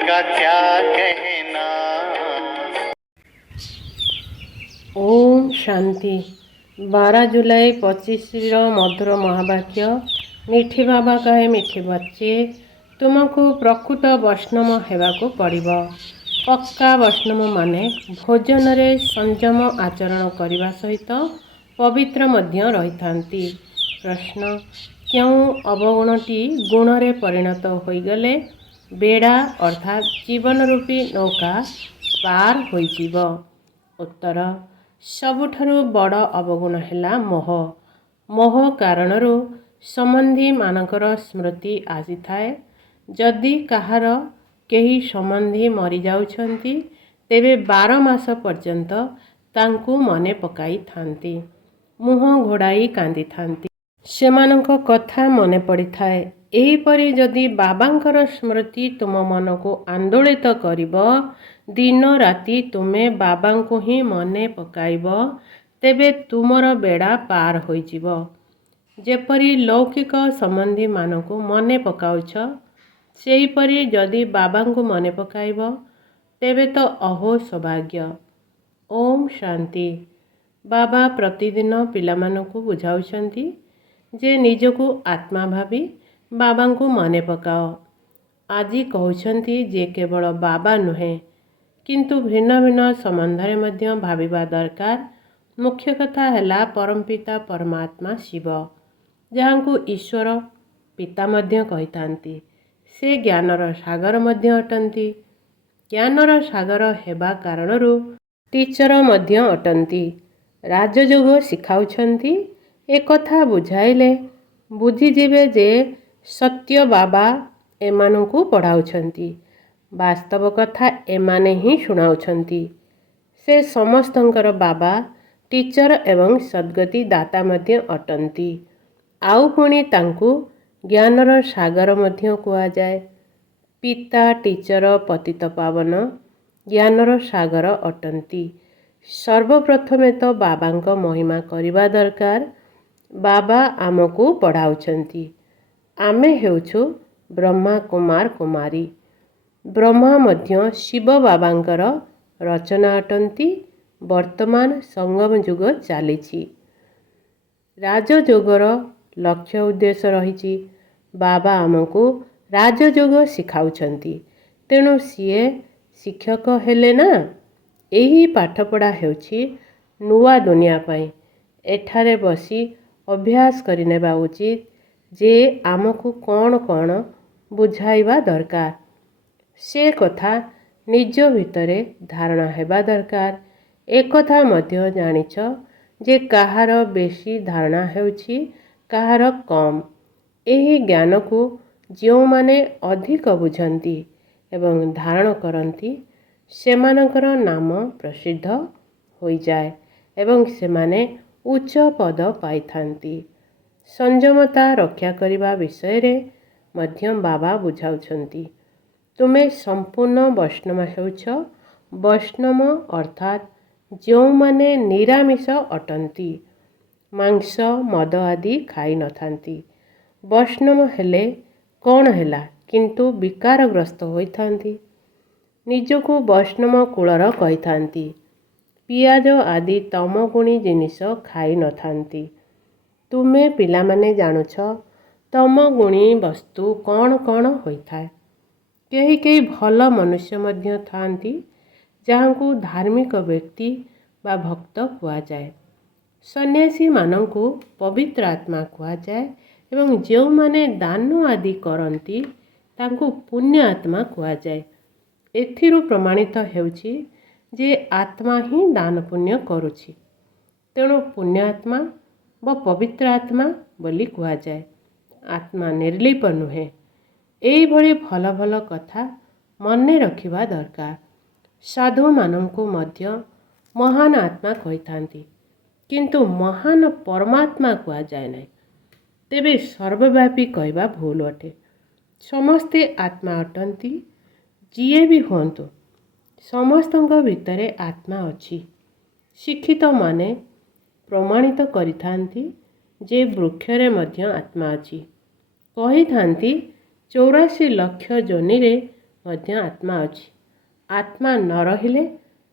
का क्या कहना। ओम शांति। 12 जुलाई 25 मधुर महावाक्य। मिठी बाबा कहे मिठी बच्चे, तुमको प्रकृत वैष्णव हेबाकू पड़िबो। पक्का वैष्णव माने भोजन रे संयम आचरण करने सहित पवित्र मध्य रहिथांती। प्रश्न, क्यों अवगुणटी गुण रे परिणत होइगले बेड़ा अर्थात जीवन रूपी नौका पार होइजिबो। उत्तर, सबुठारु बड़ अवगुण हेला मोह। मोह कारणरू संबंधी मानकर स्मृति आसी थाए। जदि कहार केही संबंधी मरी जाउछंती तेबे 12 मास पर्यंत तांकू मने पकाई थांती, मुह घोड़ाई कांदी थांती, सेमानंक कथा मने पड़ी थाए। एहीपरि जदि बाबांकर स्मृति तुम मन को आंदोलित करिबो, दिन राति तुमे बाबांको ही मने पकाइबो, तेबे तुमर बेड़ा पार होइजिबो। जेपरि लौकिक संबंधी मानकु मने पकाउछ, सेहीपरि जदि बाबांको मने पकाइबो तेबे तो अहो सौभाग्य। ओम शांति। बाबा प्रतिदिन पिलामानकु बुझाउछंती जे निजकु आत्मा भावी बाबांको मने पकाओ। आजी कहउछंती जे केवल बाबा नुहे किंतु भिन्न भिन्न संबंधरे मध्य भाविबा दरकार। मुख्य कथा हैला परमपिता परमात्मा शिव, जहाँकु ईश्वर पिता मध्य कहिथांती। से ज्ञानर सागर मध्य अटंती। ज्ञानर सागर हेबा कारणरू टीचर मध्य अटंती। राजयोग शिखाउछंती। एकथा बुझाइले बुझीजिबे जे सत्य बाबा एमानंकु पढ़ाउछंती। वास्तव कथा एमाने ही शुणाउछंती। से समस्तंकर बाबा, टीचर एवं सद्गति दाता मध्य अटंती। आउ पुणी तांकु ज्ञानर सागर मध्य कुआ जाए। पिता, टीचर, पतित पावन ज्ञानर सागर अटंती। सर्वप्रथमे तो बाबांक महिमा करिबा दरकार। बाबा आमकु पढ़ाउछंती। आमे हेउछु ब्रह्मा कुमार कुमारी। ब्रह्मा मध्य शिव बाबांकर रचना अटंती। वर्तमान संगम युग चालीछि। राजयोगर लक्ष्य उद्देश्य रहिछि। बाबा आमको राजयोग शिखाउछंती, तेणु सीए शिक्षक हेले ना। एही पाठपढ़ा हेउछि नुआ दुनिया पाई। एठारे बसी अभ्यास करिनेबा उचित जे आमको कौन कौन बुझाइबा दरकार। से कथा निज भितरे धारणा हेबा दरकार। एक कथा मध्य जानिछ जे काहार बेसी धारणा हेउछि काहार कम। एही ज्ञान को जो माने अधिक बुझंती एवं धारण करंती सेमानकर नाम प्रसिद्ध होई जाए एवं सेमाने उच्च पद पाइथांती। संयमता रक्षा करिबा विषय रे मध्य बाबा बुझाउछंती। तुमे संपूर्ण वैष्णव हेउछ वैष्णव अर्थात जो माने निरामिष अटंती, मांस मद आदि खाई नथांती। वैष्णव हेले कौन हेला किंतु विकारग्रस्त होइथांती। निजको वैष्णव कुलर कहिथांती। पियाज आदि तमगुणी जिनिष खाई नथांती। तुमे पिलामाने जानुछ तमगुणी वस्तु कौन कौन होइथाए। केही केही भल मनुष्य मध्य थांती जहाँकु धार्मिक व्यक्ति बा भक्त कुआ जाए। सन्यासी मानंकु पवित्र आत्मा कुआ जाए एवं जो माने दान आदि करंती तांकु पुण्य आत्मा कुआ जाए। एथिरु प्रमाणित हेउछि जे आत्मा ही दान पुण्य करुछि, तेणु पुण्य आत्मा व पवित्र आत्मा बोली कुआ जाए। आत्मा निर्लिप नुहे। एई भली भल भल कथा मने रखिबा दरकार। साधु मानंकु मध्य महान आत्मा कहिथांती, किंतु महान परमात्मा कुआ जाए नहीं। तेबे सर्वव्यापी कहवा भूल अटे। समस्ते आत्मा अटंती। जिए भी हुंतु समस्तंक भितरे आत्मा अछि। शिक्षित माने प्रमाणित करिथांती जे वृक्षरे मध्य आत्मा अछि। कहिथांती 84 लक्ष जोनि रे ମଧ୍ୟ ଆତ୍ମା ଅଛି। ଆତ୍ମା ନ ରହିଲେ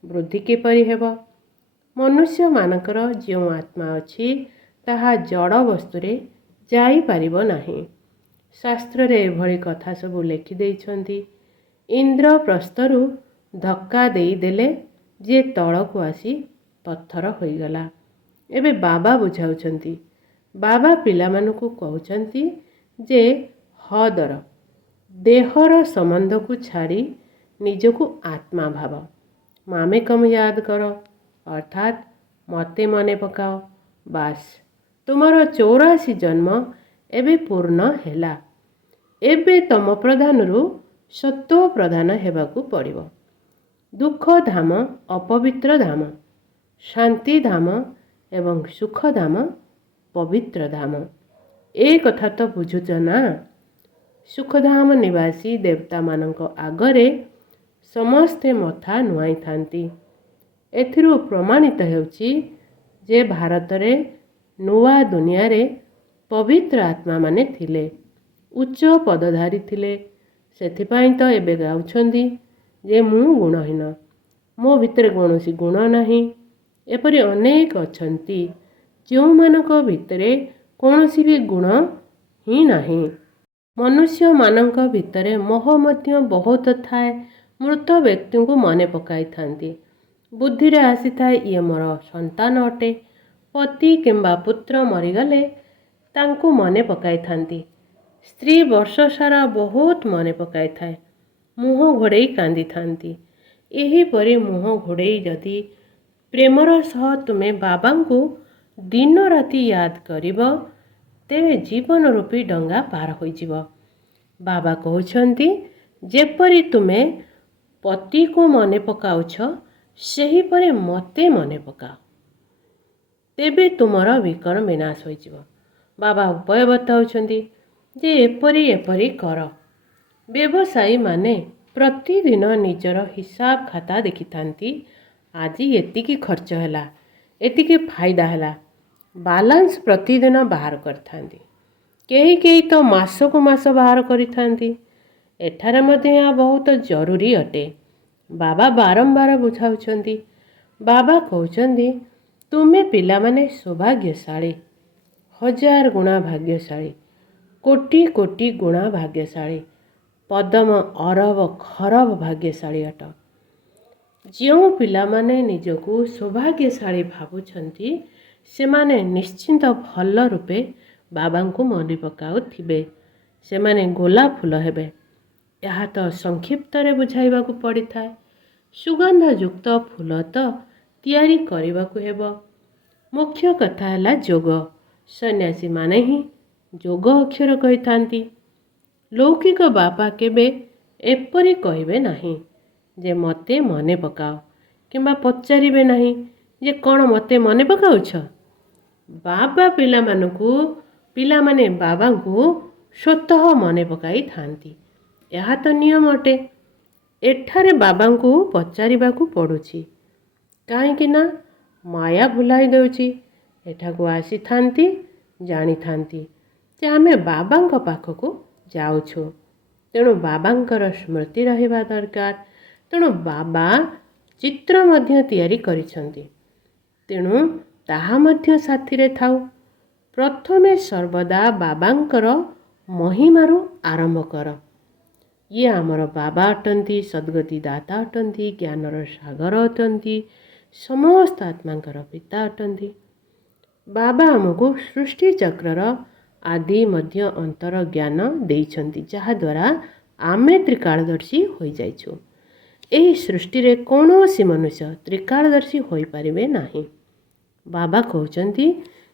ବୃଦ୍ଧି କିପରି ହେବ? ମନୁଷ୍ୟମାନଙ୍କର ଯେଉଁ ଆତ୍ମା ଅଛି ତାହା ଜଡ଼ ବସ୍ତୁରେ ଯାଇପାରିବ ନାହିଁ। ଶାସ୍ତ୍ରରେ ଏଭଳି କଥା ସବୁ ଲେଖିଦେଇଛନ୍ତି। ଇନ୍ଦ୍ରପ୍ରସ୍ଥରୁ ଧକ୍କା ଦେଇଦେଲେ ଯେ ତଳକୁ ଆସି ପଥର ହୋଇଗଲା। ଏବେ ବାବା ବୁଝାଉଛନ୍ତି। ବାବା ପିଲାମାନଙ୍କୁ କହୁଛନ୍ତି ଯେ ହଦର ଦେହର ସମ୍ବନ୍ଧକୁ ଛାଡ଼ି ନିଜକୁ ଆତ୍ମା ଭାବ। ମାମେ କମ୍ ୟାଦ କର, ଅର୍ଥାତ୍ ମୋତେ ମନେ ପକାଅ। ବାସ୍, ତୁମର 84 ଜନ୍ମ ଏବେ ପୂର୍ଣ୍ଣ ହେଲା। ଏବେ ତମ ପ୍ରଧାନରୁ ସତ୍ତ୍ୱ ପ୍ରଧାନ ହେବାକୁ ପଡ଼ିବ। ଦୁଃଖ ଧାମ ଅପବିତ୍ର ଧାମ, ଶାନ୍ତି ଧାମ ଏବଂ ସୁଖ ଧାମ ପବିତ୍ର ଧାମ। ଏ କଥା ତ ବୁଝୁଛ ନା? ସୁଖଧାମ ନିବାସୀ ଦେବତାମାନଙ୍କ ଆଗରେ ସମସ୍ତେ ମଥା ନୁଆଁଇଥାନ୍ତି। ଏଥିରୁ ପ୍ରମାଣିତ ହେଉଛି ଯେ ଭାରତରେ ନୂଆ ଦୁନିଆରେ ପବିତ୍ର ଆତ୍ମାମାନେ ଥିଲେ, ଉଚ୍ଚ ପଦଧାରୀ ଥିଲେ। ସେଥିପାଇଁ ତ ଏବେ ଗାଉଛନ୍ତି ଯେ ମୁଁ ଗୁଣହୀନ, ମୋ ଭିତରେ କୌଣସି ଗୁଣ ନାହିଁ। ଏପରି ଅନେକ ଅଛନ୍ତି ଯେଉଁମାନଙ୍କ ଭିତରେ କୌଣସି ବି ଗୁଣ ହିଁ ନାହିଁ। ମନୁଷ୍ୟମାନଙ୍କ ଭିତରେ ମୋହ ମଧ୍ୟ ବହୁତ ଥାଏ। ମୃତ ବ୍ୟକ୍ତିଙ୍କୁ ମନେ ପକାଇଥାନ୍ତି। ବୁଦ୍ଧିରେ ଆସିଥାଏ ଇଏ ମୋର ସନ୍ତାନ ଅଟେ। ପତି କିମ୍ବା ପୁତ୍ର ମରିଗଲେ ତାଙ୍କୁ ମନେ ପକାଇଥାନ୍ତି। ସ୍ତ୍ରୀ ବର୍ଷ ସାରା ବହୁତ ମନେ ପକାଇଥାଏ। ମୁହଁ ଘୋଡ଼େଇ କାନ୍ଦିଥାନ୍ତି। ଏହିପରି ମୁହଁ ଘୋଡ଼େଇ ଯଦି ପ୍ରେମର ସହ ତୁମେ ବାବାଙ୍କୁ ଦିନ ରାତି ୟାଦ କରିବ, ତେବେ ଜୀବନ ରୂପୀ ଡଙ୍ଗା ପାର ହୋଇଯିବ। ବାବା କହୁଛନ୍ତି ଯେପରି ତୁମେ ପତିକୁ ମନେ ପକାଉଛ ସେହିପରି ମୋତେ ମନେ ପକାଅ, ତେବେ ତୁମର ବିକଳ ବିନାଶ ହୋଇଯିବ। ବାବା ଉପାୟ ବତାଉଛନ୍ତି ଯେ ଏପରି ଏପରି କର। ବ୍ୟବସାୟୀମାନେ ପ୍ରତିଦିନ ନିଜର ହିସାବ ଖାତା ଦେଖିଥାନ୍ତି। ଆଜି ଏତିକି ଖର୍ଚ୍ଚ ହେଲା, ଏତିକି ଫାଇଦା ହେଲା। ବାଲାନ୍ସ ପ୍ରତିଦିନ ବାହାର କରିଥାନ୍ତି। କେହି କେହି ତ ମାସକୁ ମାସ ବାହାର କରିଥାନ୍ତି। ଏଠାରେ ମଧ୍ୟ ଏହା ବହୁତ ଜରୁରୀ ଅଟେ। ବାବା ବାରମ୍ବାର ବୁଝାଉଛନ୍ତି। ବାବା କହୁଛନ୍ତି ତୁମେ ପିଲାମାନେ ସୌଭାଗ୍ୟଶାଳୀ, 1000 ଗୁଣା ଭାଗ୍ୟଶାଳୀ, କୋଟି କୋଟି ଗୁଣା ଭାଗ୍ୟଶାଳୀ, ପଦମ ଅରବ ଖରବ ଭାଗ୍ୟଶାଳୀ ଅଟ। ଯେଉଁ ପିଲାମାନେ ନିଜକୁ ସୌଭାଗ୍ୟଶାଳୀ ଭାବୁଛନ୍ତି ସେମାନେ ନିଶ୍ଚିନ୍ତ ଭଲ ରୂପେ ବାବାଙ୍କୁ ମନେ ପକାଉଥିବେ। ସେମାନେ ଗୋଲାପ ଫୁଲ ହେବେ। ଏହା ତ ସଂକ୍ଷିପ୍ତରେ ବୁଝାଇବାକୁ ପଡ଼ିଥାଏ। ସୁଗନ୍ଧଯୁକ୍ତ ଫୁଲ ତ ତିଆରି କରିବାକୁ ହେବ। ମୁଖ୍ୟ କଥା ହେଲା ଯୋଗ। ସନ୍ନ୍ୟାସୀମାନେ ହିଁ ଯୋଗ ଅକ୍ଷର କହିଥାନ୍ତି। ଲୌକିକ ବାବା କେବେ ଏପରି କହିବେ ନାହିଁ ଯେ ମୋତେ ମନେ ପକାଅ, କିମ୍ବା ପଚାରିବେ ନାହିଁ ଯେ କ'ଣ ମୋତେ ମନେ ପକାଉଛ। ବାବା ପିଲାମାନେ ବାବାଙ୍କୁ ସ୍ୱତଃ ମନେ ପକାଇଥାନ୍ତି। ଏହା ତ ନିୟମ ଅଟେ। ଏଠାରେ ବାବାଙ୍କୁ ପଚାରିବାକୁ ପଡ଼ୁଛି, କାହିଁକି ନା ମାୟା ଭୁଲାଇ ଦେଉଛି। ଏଠାକୁ ଆସିଥାନ୍ତି, ଜାଣିଥାନ୍ତି ଯେ ଆମେ ବାବାଙ୍କ ପାଖକୁ ଯାଉଛୁ। ତେଣୁ ବାବାଙ୍କର ସ୍ମୃତି ରହିବା ଦରକାର। ତେଣୁ ବାବା ଚିତ୍ର ମଧ୍ୟ ତିଆରି କରିଛନ୍ତି। ତେଣୁ ତାହା ମଧ୍ୟ ସାଥିରେ ଥାଉ। ପ୍ରଥମେ ସର୍ବଦା ବାବାଙ୍କର ମହିମାରୁ ଆରମ୍ଭ କର। ଇଏ ଆମର ବାବା ଅଟନ୍ତି, ସଦ୍ଗତି ଦାତା ଅଟନ୍ତି, ଜ୍ଞାନର ସାଗର ଅଟନ୍ତି, ସମସ୍ତ ଆତ୍ମାଙ୍କର ପିତା ଅଟନ୍ତି। ବାବା ଆମକୁ ସୃଷ୍ଟି ଚକ୍ରର ଆଦି ମଧ୍ୟ ଅନ୍ତର ଜ୍ଞାନ ଦେଇଛନ୍ତି, ଯାହାଦ୍ୱାରା ଆମେ ତ୍ରିକାଳଦର୍ଶୀ ହୋଇଯାଇଛୁ। ଏହି ସୃଷ୍ଟିରେ କୌଣସି ମନୁଷ୍ୟ ତ୍ରିକାଳଦର୍ଶୀ ହୋଇପାରିବେ ନାହିଁ। ବାବା କହୁଛନ୍ତି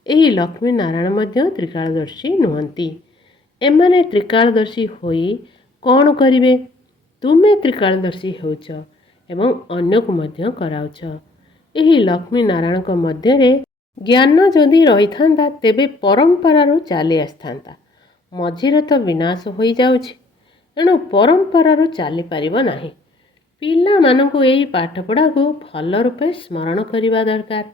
ଏହି ଲକ୍ଷ୍ମୀ ନାରାୟଣ ମଧ୍ୟ ତ୍ରିକାଳଦର୍ଶୀ ନୁହନ୍ତି। ଏମାନେ ତ୍ରିକାଳଦର୍ଶୀ ହୋଇ କ'ଣ କରିବେ? ତୁମେ ତ୍ରିକାଳଦର୍ଶୀ ହେଉଛ ଏବଂ ଅନ୍ୟକୁ ମଧ୍ୟ କରାଉଛ। ଏହି ଲକ୍ଷ୍ମୀ ନାରାୟଣଙ୍କ ମଧ୍ୟରେ ଜ୍ଞାନ ଯଦି ରହିଥାନ୍ତା ତେବେ ପରମ୍ପରାରୁ ଚାଲି ଆସିଥାନ୍ତା। ମଝିରେ ତ ବିନାଶ ହୋଇଯାଉଛି, ଏଣୁ ପରମ୍ପରାରୁ ଚାଲିପାରିବ ନାହିଁ। ପିଲାମାନଙ୍କୁ ଏହି ପାଠପଢ଼ାକୁ ଭଲ ରୂପେ ସ୍ମରଣ କରିବା ଦରକାର।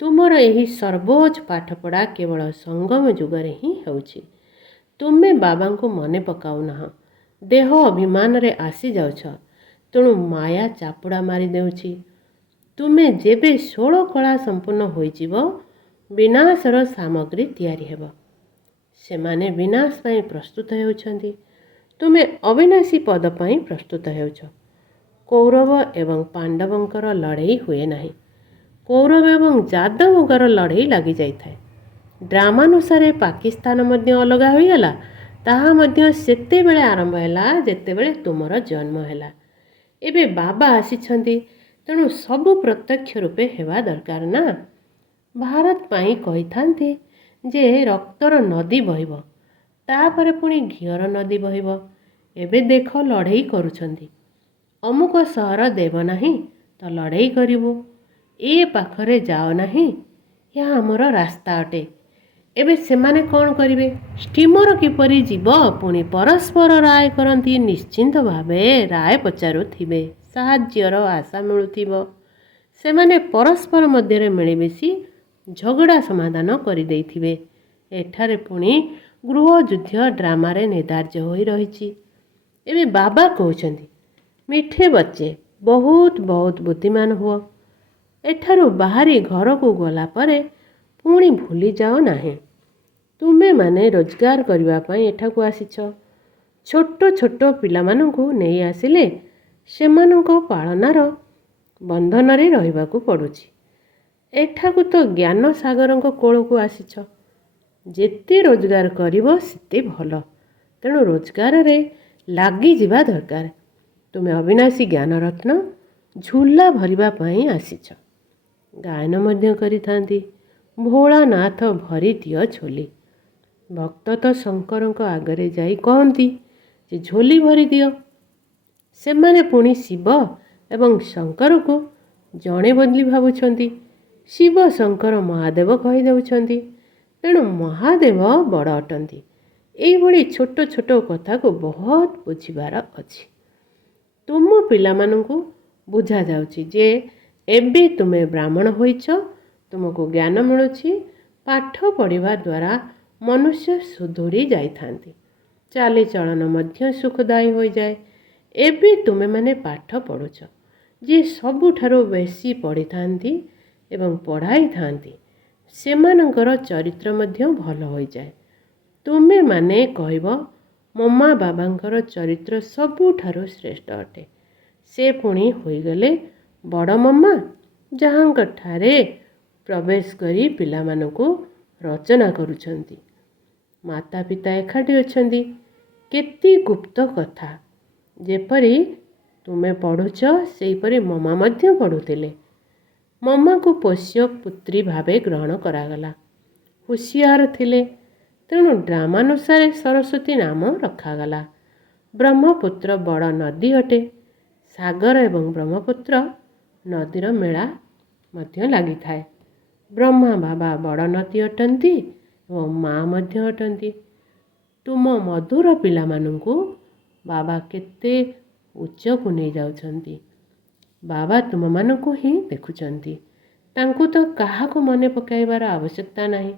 ତୁମର ଏହି ସର୍ବୋଚ୍ଚ ପାଠପଢ଼ା କେବଳ ସଙ୍ଗମ ଯୁଗରେ ହିଁ ହେଉଛି। ତୁମେ ବାବାଙ୍କୁ ମନେ ପକାଉନାହ। ଦେହ ଅଭିମାନରେ ଆସିଯାଉଛ, ତେଣୁ ମାୟା ଚାପୁଡ଼ା ମାରିଦେଉଛି। ତୁମେ ଯେବେ 16 କଳା ସମ୍ପୂର୍ଣ୍ଣ ହୋଇଯିବ, ବିନାଶର ସାମଗ୍ରୀ ତିଆରି ହେବ। ସେମାନେ ବିନାଶ ପାଇଁ ପ୍ରସ୍ତୁତ ହେଉଛନ୍ତି, ତୁମେ ଅବିନାଶୀ ପଦ ପାଇଁ ପ୍ରସ୍ତୁତ ହେଉଛ। କୌରବ ଏବଂ ପାଣ୍ଡବଙ୍କର ଲଢ଼େଇ ହୁଏ ନାହିଁ, କୌରବ ଏବଂ ଯାଦବଙ୍କର ଲଢ଼େଇ ଲାଗିଯାଇଥାଏ। ଡ୍ରାମାନୁସାରେ ପାକିସ୍ତାନ ମଧ୍ୟ ଅଲଗା ହୋଇଗଲା। ତାହା ମଧ୍ୟ ସେତେବେଳେ ଆରମ୍ଭ ହେଲା ଯେତେବେଳେ ତୁମର ଜନ୍ମ ହେଲା। ଏବେ ବାବା ଆସିଛନ୍ତି, ତେଣୁ ସବୁ ପ୍ରତ୍ୟକ୍ଷ ରୂପେ ହେବା ଦରକାର ନା। ଭାରତ ପାଇଁ କହିଥାନ୍ତି ଯେ ରକ୍ତର ନଦୀ ବହିବ, ତାପରେ ପୁଣି ଘିଅର ନଦୀ ବହିବ। ଏବେ ଦେଖ ଲଢ଼େଇ କରୁଛନ୍ତି। ଅମୁକ ସହର ଦେବ ନାହିଁ ତ ଲଢ଼େଇ କରିବୁ। ଏ ପାଖରେ ଯାଅ ନାହିଁ, ଏହା ଆମର ରାସ୍ତା ଅଟେ। ଏବେ ସେମାନେ କ'ଣ କରିବେ? ଷ୍ଟିମର କିପରି ଯିବ? ପୁଣି ପରସ୍ପର ରାୟ କରନ୍ତି। ନିଶ୍ଚିନ୍ତ ଭାବେ ରାୟ ପଚାରୁଥିବେ, ସାହାଯ୍ୟର ଆଶା ମିଳୁଥିବ। ସେମାନେ ପରସ୍ପର ମଧ୍ୟରେ ମିଳିମିଶି ଝଗଡ଼ା ସମାଧାନ କରିଦେଇଥିବେ। ଏଠାରେ ପୁଣି ଗୃହଯୁଦ୍ଧ ଡ୍ରାମାରେ ନିର୍ଦ୍ଧାର୍ଯ୍ୟ ହୋଇ ରହିଛି। ଏବେ ବାବା କହୁଛନ୍ତି, ମିଠେ ବଚ୍ଚେ, ବହୁତ ବହୁତ ବୁଦ୍ଧିମାନ ହୁଅ। ଏଠାରୁ ବାହାରି ଘରକୁ ଗଲା ପରେ ପୁଣି ଭୁଲି ଯାଅ ନାହିଁ, ତୁମେମାନେ ରୋଜଗାର କରିବା ପାଇଁ ଏଠାକୁ ଆସିଛ। ଛୋଟ ଛୋଟ ପିଲାମାନଙ୍କୁ ନେଇ ଆସିଲେ ସେମାନଙ୍କ ପାଳନାର ବନ୍ଧନରେ ରହିବାକୁ ପଡ଼ୁଛି। ଏଠାକୁ ତ ଜ୍ଞାନ ସାଗରଙ୍କ କୋଳକୁ ଆସିଛ। ଯେତେ ରୋଜଗାର କରିବ ସେତେ ଭଲ, ତେଣୁ ରୋଜଗାରରେ ଲାଗିଯିବା ଦରକାର। ତୁମେ ଅବିନାଶୀ ଜ୍ଞାନରତ୍ନ ଝୁଲା ଭରିବା ପାଇଁ ଆସିଛ। ଗାୟନ ମଧ୍ୟ କରିଥାନ୍ତି, ଭୋଳାନାଥ ଭରି ଦିଅ ଝୋଲି। ଭକ୍ତ ତ ଶଙ୍କରଙ୍କ ଆଗରେ ଯାଇ କହନ୍ତି ଯେ ଝୋଲି ଭରି ଦିଅ। ସେମାନେ ପୁଣି ଶିବ ଏବଂ ଶଙ୍କରକୁ ଜଣେ ବୋଲି ଭାବୁଛନ୍ତି। ଶିବ ଶଙ୍କର ମହାଦେବ କହିଦେଉଛନ୍ତି, ତେଣୁ ମହାଦେବ ବଡ଼ ଅଟନ୍ତି। ଏଇଭଳି ଛୋଟ ଛୋଟ କଥାକୁ ବହୁତ ବୁଝିବାର ଅଛି। ତୁମ ପିଲାମାନଙ୍କୁ ବୁଝାଯାଉଛି ଯେ ଏବେ ତୁମେ ବ୍ରାହ୍ମଣ ହୋଇଛ, ତୁମକୁ ଜ୍ଞାନ ମିଳୁଛି। ପାଠ ପଢ଼ିବା ଦ୍ୱାରା ମନୁଷ୍ୟ ସୁଧୁରି ଯାଇଥାନ୍ତି, ଚାଲିଚଳନ ମଧ୍ୟ ସୁଖଦାୟୀ ହୋଇଯାଏ। ଏବେ ତୁମେମାନେ ପାଠ ପଢ଼ୁଛ। ଯିଏ ସବୁଠାରୁ ବେଶୀ ପଢ଼ିଥାନ୍ତି ଏବଂ ପଢ଼ାଇଥାନ୍ତି, ସେମାନଙ୍କର ଚରିତ୍ର ମଧ୍ୟ ଭଲ ହୋଇଯାଏ। ତୁମେମାନେ କହିବ, ମମା ବାବାଙ୍କର ଚରିତ୍ର ସବୁଠାରୁ ଶ୍ରେଷ୍ଠ ଅଟେ। ସେ ପୁଣି ହୋଇଗଲେ ବଡ଼ ମମା, ଯାହାଙ୍କଠାରେ ପ୍ରବେଶ କରି ପିଲାମାନଙ୍କୁ ରଚନା କରୁଛନ୍ତି। ମାତା ପିତା ଏକାଠି ଅଛନ୍ତି। କେତେ ଗୁପ୍ତ କଥା! ଯେପରି ତୁମେ ପଢ଼ୁଛ, ସେହିପରି ମମା ମଧ୍ୟ ପଢ଼ୁଥିଲେ। ମମାକୁ ପୋଷ୍ୟ ପୁତ୍ରୀ ଭାବେ ଗ୍ରହଣ କରାଗଲା। ହୁସିଆର ଥିଲେ, ତେଣୁ ଡ୍ରାମାନୁସାରେ ସରସ୍ୱତୀ ନାମ ରଖାଗଲା। ବ୍ରହ୍ମପୁତ୍ର ବଡ଼ ନଦୀ ଅଟେ। ସାଗର ଏବଂ ବ୍ରହ୍ମପୁତ୍ର ନଦୀର ମେଳା ମଧ୍ୟ ଲାଗିଥାଏ। ବ୍ରହ୍ମା ବାବା ବଡ଼ ନଦୀ ଅଟନ୍ତି ଏବଂ ମା ମଧ୍ୟ ଅଟନ୍ତି। ତୁମ ମଧୁର ପିଲାମାନଙ୍କୁ ବାବା କେତେ ଉଚ୍ଚକୁ ନେଇଯାଉଛନ୍ତି। ବାବା ତୁମମାନଙ୍କୁ ହିଁ ଦେଖୁଛନ୍ତି। ତାଙ୍କୁ ତ କାହାକୁ ମନେ ପକାଇବାର ଆବଶ୍ୟକତା ନାହିଁ।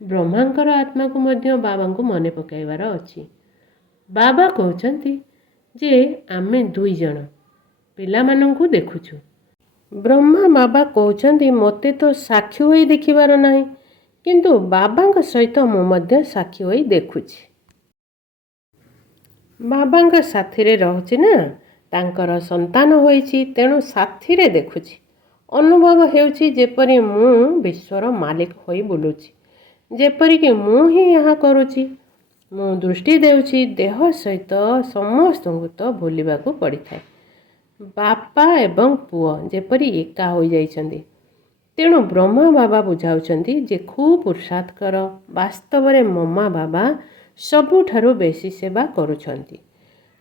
ବ୍ରହ୍ମାଙ୍କର ଆତ୍ମାକୁ ମଧ୍ୟ ବାବାଙ୍କୁ ମନେ ପକାଇବାର ଅଛି। ବାବା କହୁଛନ୍ତି ଯେ ଆମେ 2 ଜଣ ପିଲାମାନଙ୍କୁ ଦେଖୁଛୁ। ବ୍ରହ୍ମା ବାବା କହୁଛନ୍ତି, ମୋତେ ତ ସାକ୍ଷୀ ହୋଇ ଦେଖିବାର ନାହିଁ, କିନ୍ତୁ ବାବାଙ୍କ ସହିତ ମୁଁ ମଧ୍ୟ ସାକ୍ଷୀ ହୋଇ ଦେଖୁଛି। ବାବାଙ୍କ ସାଥିରେ ରହୁଛି ନା, ତାଙ୍କର ସନ୍ତାନ ହୋଇଛି, ତେଣୁ ସାଥିରେ ଦେଖୁଛି। ଅନୁଭବ ହେଉଛି ଯେପରି ମୁଁ ବିଶ୍ୱର ମାଲିକ ହୋଇ ବୁଲୁଛି, ଯେପରିକି ମୁଁ ହିଁ ଏହା କରୁଛି। ମୁଁ ଦୃଷ୍ଟି ଦେଉଛି, ଦେହ ସହିତ ସମସ୍ତଙ୍କୁ ତ ଭୁଲିବାକୁ ପଡ଼ିଥାଏ। ବାପା ଏବଂ ପୁଅ ଯେପରି ଏକା ହୋଇଯାଇଛନ୍ତି। ତେଣୁ ବ୍ରହ୍ମା ବାବା ବୁଝାଉଛନ୍ତି ଯେ ଖୁବ୍ ପୁରୁଷାର୍ଥ କର। ବାସ୍ତବରେ ମମା ବାବା ସବୁଠାରୁ ବେଶୀ ସେବା କରୁଛନ୍ତି।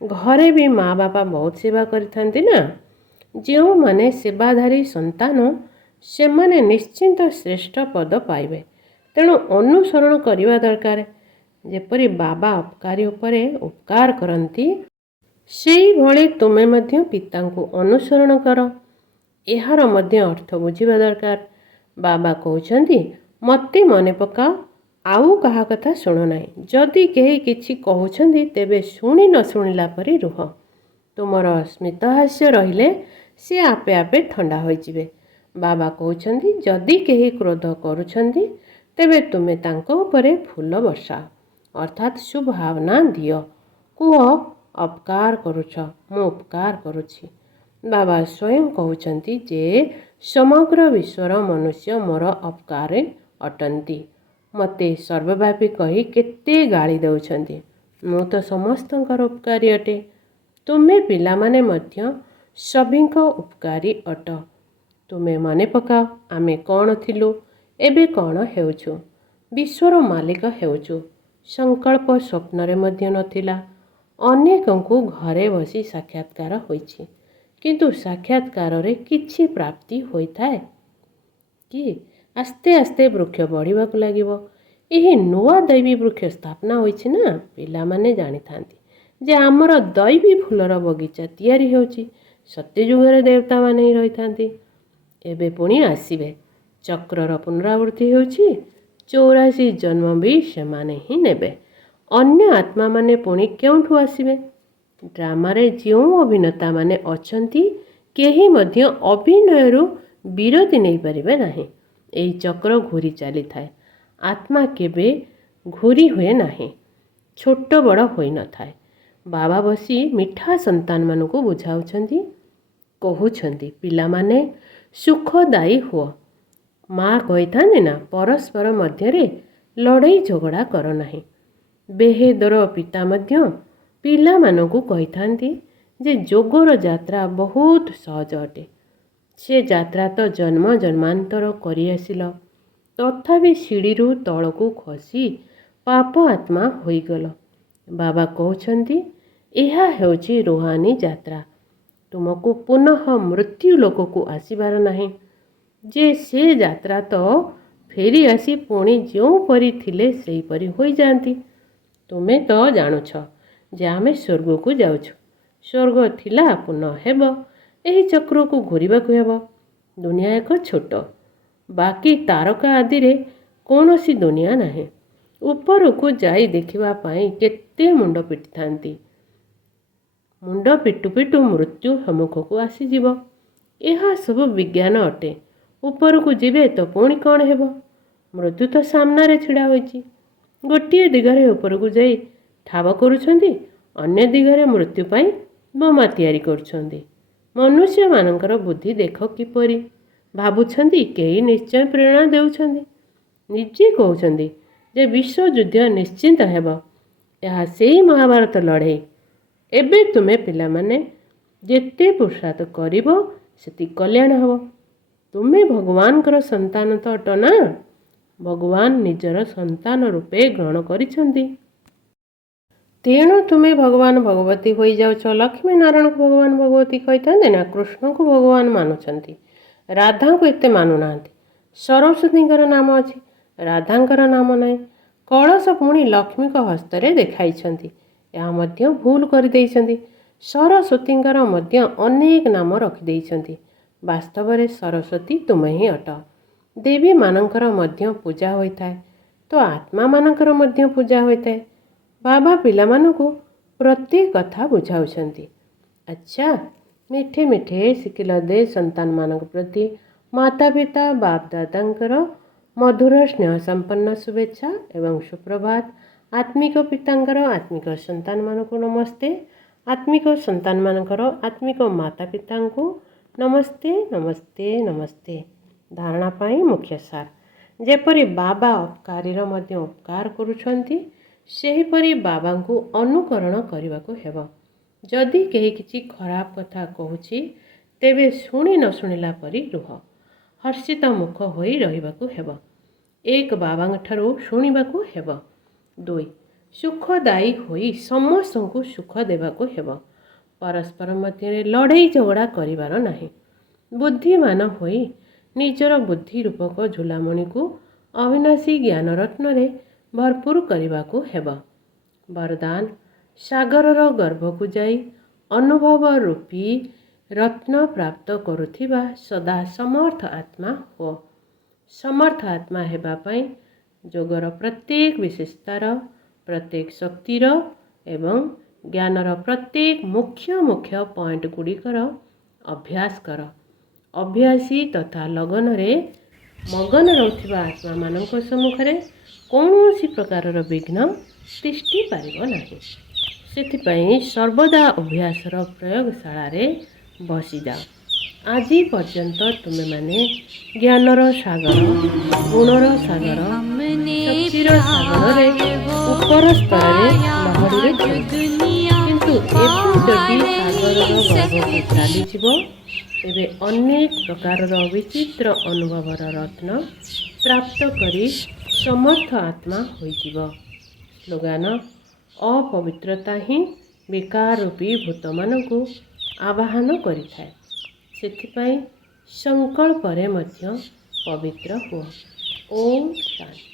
ଘରେ ବି ମା ବାପା ବହୁତ ସେବା କରିଥାନ୍ତି ନା। ଯେଉଁମାନେ ସେବାଧାରୀ ସନ୍ତାନ, ସେମାନେ ନିଶ୍ଚିନ୍ତ ଶ୍ରେଷ୍ଠ ପଦ ପାଇବେ। ତେଣୁ ଅନୁସରଣ କରିବା ଦରକାର। ଯେପରି ବାବା ଉପକାରୀ ଉପରେ ଉପକାର କରନ୍ତି, ସେହିଭଳି ତୁମେ ମଧ୍ୟ ପିତାଙ୍କୁ ଅନୁସରଣ କର। ଏହାର ମଧ୍ୟ ଅର୍ଥ ବୁଝିବା ଦରକାର। ବାବା କହୁଛନ୍ତି, ମୋତେ ମନେ ପକାଅ, ଆଉ କାହା କଥା ଶୁଣ ନାହିଁ। ଯଦି କେହି କିଛି କହୁଛନ୍ତି ତେବେ ଶୁଣି ନ ଶୁଣିଲା ପରି ରୁହ। ତୁମର ସ୍ମିତହାସ୍ୟ ରହିଲେ ସେ ଆପେ ଆପେ ଥଣ୍ଡା ହୋଇଯିବେ। ବାବା କହୁଛନ୍ତି ଯଦି କେହି କ୍ରୋଧ କରୁଛନ୍ତି ତେବେ ତୁମେ ତାଙ୍କ ଉପରେ ଫୁଲ ବର୍ଷାଅ, ଅର୍ଥାତ୍ ସୁଭାବନା ଦିଅ। କୁହ ଅପକାର କରୁଛ, ମୁଁ ଉପକାର କରୁଛି। ବାବା ସ୍ୱୟଂ କହୁଛନ୍ତି ଯେ ସମଗ୍ର ବିଶ୍ୱର ମନୁଷ୍ୟ ମୋର ଅପକାରୀ ଅଟନ୍ତି। ମୋତେ ସର୍ବବ୍ୟାପୀ କହି କେତେ ଗାଳି ଦେଉଛନ୍ତି। ମୁଁ ତ ସମସ୍ତଙ୍କର ଉପକାରୀ ଅଟେ। ତୁମେ ପିଲାମାନେ ମଧ୍ୟ ସଭିଙ୍କ ଉପକାରୀ ଅଟ। ତୁମେ ମନେ ପକାଅ ଆମେ କ'ଣ ଥିଲୁ, ଏବେ କ'ଣ ହେଉଛୁ। ବିଶ୍ୱର ମାଲିକ ହେଉଛୁ। ସଂକଳ୍ପ ସ୍ୱପ୍ନରେ ମଧ୍ୟ ନଥିଲା। ଅନେକଙ୍କୁ ଘରେ ବସି ସାକ୍ଷାତକାର ହୋଇଛି, କିନ୍ତୁ ସାକ୍ଷାତକାରରେ କିଛି ପ୍ରାପ୍ତି ହୋଇଥାଏ କି? ଆସ୍ତେ ଆସ୍ତେ ବୃକ୍ଷ ବଢ଼ିବାକୁ ଲାଗିବ। ଏହି ନୂଆ ଦୈବୀ ବୃକ୍ଷ ସ୍ଥାପନା ହୋଇଛି ନା। ପିଲାମାନେ ଜାଣିଥାନ୍ତି ଯେ ଆମର ଦୈବୀ ଫୁଲର ବଗିଚା ତିଆରି ହେଉଛି। ସତ୍ୟଯୁଗରେ ଦେବତାମାନେ ହିଁ ରହିଥାନ୍ତି। ଏବେ ପୁଣି ଆସିବେ। ଚକ୍ରର ପୁନରାବୃତ୍ତି ହେଉଛି। 84 ଜନ୍ମ ବି ସେମାନେ ହିଁ ନେବେ। ଅନ୍ୟ ଆତ୍ମାମାନେ ପୁଣି କେଉଁଠୁ ଆସିବେ? ଡ୍ରାମାରେ ଯେଉଁ ଅଭିନେତାମାନେ ଅଛନ୍ତି କେହି ମଧ୍ୟ ଅଭିନୟରୁ ବିରତି ନେଇପାରିବେ ନାହିଁ। ଏହି ଚକ୍ର ଘୂରି ଚାଲିଥାଏ। ଆତ୍ମା କେବେ ଘୂରି ହୁଏ ନାହିଁ, ଛୋଟ ବଡ଼ ହୋଇନଥାଏ। ବାବା ବସି ମିଠା ସନ୍ତାନମାନଙ୍କୁ ବୁଝାଉଛନ୍ତି। କହୁଛନ୍ତି ପିଲାମାନେ ସୁଖଦାୟୀ ହୁଅ। ମା କହିଥାନ୍ତି ନା ପରସ୍ପର ମଧ୍ୟରେ ଲଢ଼େଇ ଝଗଡ଼ା କର ନାହିଁ। ବେହେଦର ପିତା ମଧ୍ୟ ପିଲାମାନଙ୍କୁ କହିଥାନ୍ତି ଯେ ଯୋଗର ଯାତ୍ରା ବହୁତ ସହଜ ଅଟେ। ସେ ଯାତ୍ରା ତ ଜନ୍ମ ଜନ୍ମାନ୍ତର କରିଆସିଲ, ତଥାପି ସିଡ଼ିରୁ ତଳକୁ ଖସି ପାପ ଆତ୍ମା ହୋଇଗଲ। ବାବା କହୁଛନ୍ତି ଏହା ହେଉଛି ରୁହାନୀ ଯାତ୍ରା। ତୁମକୁ ପୁନଃ ମୃତ୍ୟୁ ଲୋକକୁ ଆସିବାର ନାହିଁ ଯେ ସେ ଯାତ୍ରା ତ ଫେରି ଆସି ପୁଣି ଯେଉଁପରି ଥିଲେ ସେହିପରି ହୋଇଯାଆନ୍ତି। ତୁମେ ତ ଜାଣୁଛ ଯେ ଆମେ ସ୍ୱର୍ଗକୁ ଯାଉଛୁ। ସ୍ୱର୍ଗ ଥିଲା ପୁନଃ ହେବ। ଏହି ଚକ୍ରକୁ ଘୂରିବାକୁ ହେବ। ଦୁନିଆ ଏକ ଛୋଟ, ବାକି ତାରକା ଆଦିରେ କୌଣସି ଦୁନିଆ ନାହିଁ। ଉପରକୁ ଯାଇ ଦେଖିବା ପାଇଁ କେତେ ମୁଣ୍ଡ ପିଟିଥାନ୍ତି। ମୁଣ୍ଡ ପିଟୁ ପିଟୁ ମୃତ୍ୟୁ ସମ୍ମୁଖକୁ ଆସିଯିବ। ଏହା ସବୁ ବିଜ୍ଞାନ ଅଟେ। ଉପରକୁ ଯିବେ ତ ପୁଣି କ'ଣ ହେବ? ମୃତ୍ୟୁ ତ ସାମ୍ନାରେ ଛିଡ଼ା ହୋଇଛି। ଗୋଟିଏ ଦିଗରେ ଉପରକୁ ଯାଇ ଠାବ କରୁଛନ୍ତି, ଅନ୍ୟ ଦିଗରେ ମୃତ୍ୟୁ ପାଇଁ ବୋମା ତିଆରି କରୁଛନ୍ତି। ମନୁଷ୍ୟମାନଙ୍କର ବୁଦ୍ଧି ଦେଖ କିପରି। ଭାବୁଛନ୍ତି କେହି ନିଶ୍ଚୟ ପ୍ରେରଣା ଦେଉଛନ୍ତି। ନିଜେ କହୁଛନ୍ତି ଯେ ବିଶ୍ୱଯୁଦ୍ଧ ନିଶ୍ଚିନ୍ତ ହେବ। ଏହା ସେହି ମହାଭାରତ ଲଢ଼େଇ। ଏବେ ତୁମେ ପିଲାମାନେ ଯେତେ ପୁରୁଷାର୍ଥ କରିବ ସେତିକି କଲ୍ୟାଣ ହେବ। ତୁମେ ଭଗବାନଙ୍କର ସନ୍ତାନ ତ ଅଟ ନା। ଭଗବାନ ନିଜର ସନ୍ତାନ ରୂପେ ଗ୍ରହଣ କରିଛନ୍ତି। ତେଣୁ ତୁମେ ଭଗବାନ ଭଗବତୀ ହୋଇଯାଉଛ। ଲକ୍ଷ୍ମୀ ନାରାୟଣଙ୍କୁ ଭଗବାନ ଭଗବତୀ କହିଥାନ୍ତି ନା। କୃଷ୍ଣଙ୍କୁ ଭଗବାନ ମାନୁଛନ୍ତି, ରାଧାଙ୍କୁ ଏତେ ମାନୁନାହାନ୍ତି। ସରସ୍ୱତୀଙ୍କର ନାମ ଅଛି, ରାଧାଙ୍କର ନାମ ନାହିଁ। କଳସ ପୁଣି ଲକ୍ଷ୍ମୀଙ୍କ ହସ୍ତରେ ଦେଖାଇଛନ୍ତି, ଏହା ମଧ୍ୟ ଭୁଲ କରିଦେଇଛନ୍ତି। ସରସ୍ୱତୀଙ୍କର ମଧ୍ୟ ଅନେକ ନାମ ରଖିଦେଇଛନ୍ତି। ବାସ୍ତବରେ ସରସ୍ୱତୀ ତୁମେ ହିଁ ଅଟ। ଦେବୀମାନଙ୍କର ମଧ୍ୟ ପୂଜା ହୋଇଥାଏ, ତ ଆତ୍ମାମାନଙ୍କର ମଧ୍ୟ ପୂଜା ହୋଇଥାଏ। ବାବା ପିଲାମାନଙ୍କୁ ପ୍ରତ୍ୟେକ କଥା ବୁଝାଉଛନ୍ତି। ଆଚ୍ଛା, ମିଠେ ମିଠେ ଶିଖିଲ ଦେ ସନ୍ତାନମାନଙ୍କ ପ୍ରତି ମାତା ପିତା ବାପ ଦାଦାଙ୍କର ମଧୁର ସ୍ନେହ ସମ୍ପନ୍ନ ଶୁଭେଚ୍ଛା ଏବଂ ସୁପ୍ରଭାତ। ଆତ୍ମିକ ପିତାଙ୍କର ଆତ୍ମିକ ସନ୍ତାନମାନଙ୍କୁ ନମସ୍ତେ। ଆତ୍ମିକ ସନ୍ତାନମାନଙ୍କର ଆତ୍ମିକ ମାତା ପିତାଙ୍କୁ ନମସ୍ତେ ନମସ୍ତେ ନମସ୍ତେ। ଧାରଣା ପାଇଁ ମୁଖ୍ୟ ସାର। ଯେପରି ବାବା ଅପକାରୀର ମଧ୍ୟ ଉପକାର କରୁଛନ୍ତି, ସେହିପରି ବାବାଙ୍କୁ ଅନୁକରଣ କରିବାକୁ ହେବ। ଯଦି କେହି କିଛି ଖରାପ କଥା କହୁଛି ତେବେ ଶୁଣି ନ ଶୁଣିଲା ପରି ରୁହ। ହର୍ଷିତ ମୁଖ ହୋଇ ରହିବାକୁ ହେବ। ଏକ ବାବାଙ୍କଠାରୁ ଶୁଣିବାକୁ ହେବ। 2. ସୁଖଦାୟୀ ହୋଇ ସମସ୍ତଙ୍କୁ ସୁଖ ଦେବାକୁ ହେବ। ପରସ୍ପର ମଧ୍ୟରେ ଲଢ଼େଇ ଝଗଡ଼ା କରିବାର ନାହିଁ। ବୁଦ୍ଧିମାନ ହୋଇ ନିଜର ବୁଦ୍ଧି ରୂପକ ଝୁଲାମଣିକୁ ଅବିନାଶୀ ଜ୍ଞାନରତ୍ନରେ ଭରପୁର କରିବାକୁ ହେବ। ବରଦାନ ସାଗରର ଗର୍ଭକୁ ଯାଇ ଅନୁଭବ ରୂପୀ ରତ୍ନ ପ୍ରାପ୍ତ କରୁଥିବା ସଦା ସମର୍ଥ ଆତ୍ମା ହୁଅ। ସମର୍ଥ ଆତ୍ମା ହେବା ପାଇଁ ଯୋଗର ପ୍ରତ୍ୟେକ ବିଶେଷତାର, ପ୍ରତ୍ୟେକ ଶକ୍ତିର ଏବଂ ଜ୍ଞାନର ପ୍ରତ୍ୟେକ ମୁଖ୍ୟ ପଏଣ୍ଟ ଗୁଡ଼ିକର ଅଭ୍ୟାସ କର। ଅଭ୍ୟାସୀ ତଥା ଲଗନରେ ମଗନ ରହୁଥିବା ଆତ୍ମାମାନଙ୍କ ସମ୍ମୁଖରେ କୌଣସି ପ୍ରକାରର ବିଘ୍ନ ତିଷ୍ଠି ପାରିବ ନାହିଁ। ସେଥିପାଇଁ ସର୍ବଦା ଅଭ୍ୟାସର ପ୍ରୟୋଗଶାଳାରେ ବସିଯାଅ। ଆଜି ପର୍ଯ୍ୟନ୍ତ ତୁମେମାନେ ଜ୍ଞାନର ସାଗର, ଗୁଣର ସାଗର, ଶକ୍ତିର ସାଗରରେ ଉପର ସ୍ତରରେ ଲହଡ଼ିରେ ଥିବ। କିନ୍ତୁ ଏବେ ଯଦି ସାଗରର ଗର୍ଭକୁ ଚାଲିଯିବ, ତେବେ ଅନେକ ପ୍ରକାରର ବିଚିତ୍ର ଅନୁଭବର ରତ୍ନ ପ୍ରାପ୍ତ କରି ସମର୍ଥ ଆତ୍ମା ହୋଇଯିବ। ସ୍ଲୋଗାନ: ଅପବିତ୍ରତା ହିଁ ବିକାର ରୂପୀ ଭୂତମାନଙ୍କୁ ଆବାହନ କରିଥାଏ। ସେଥିପାଇଁ ସଂକଳ୍ପରେ ମଧ୍ୟ ପବିତ୍ର ହୁଅ। ଓମ୍ ଶାନ୍ତି।